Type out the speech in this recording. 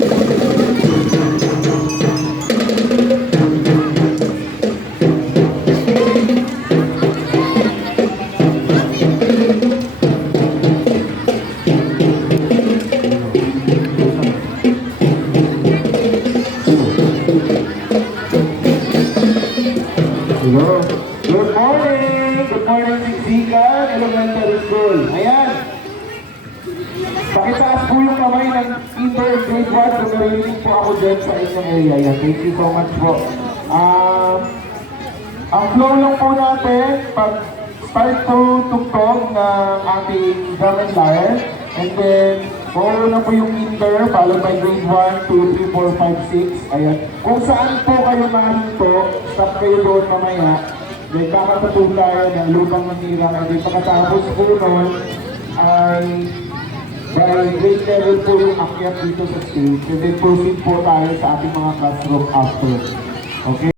Hello. Good morning! Good morning, Siksikan Elementary School. Ayan. Pakitaas po yung kamay ng kinder grade 1 kung narinig po ako dyan sa inyong area. Ayan. Thank you so much po. Ang flow lang po natin, pag start po tugtog ng ating drum and lyre, and then follow na po yung kinder, followed by grade 1, 2, 3, 4, 5, 6. Ayan. Kung saan po kayo mahinto, stop kayo doon mamaya. Then kakatapos tayo ng lupang manira. And then pagkatapos po noon, ay by grade level po yung akyat dito sa stage. And then proceed po tayo sa ating mga classroom after. Okay?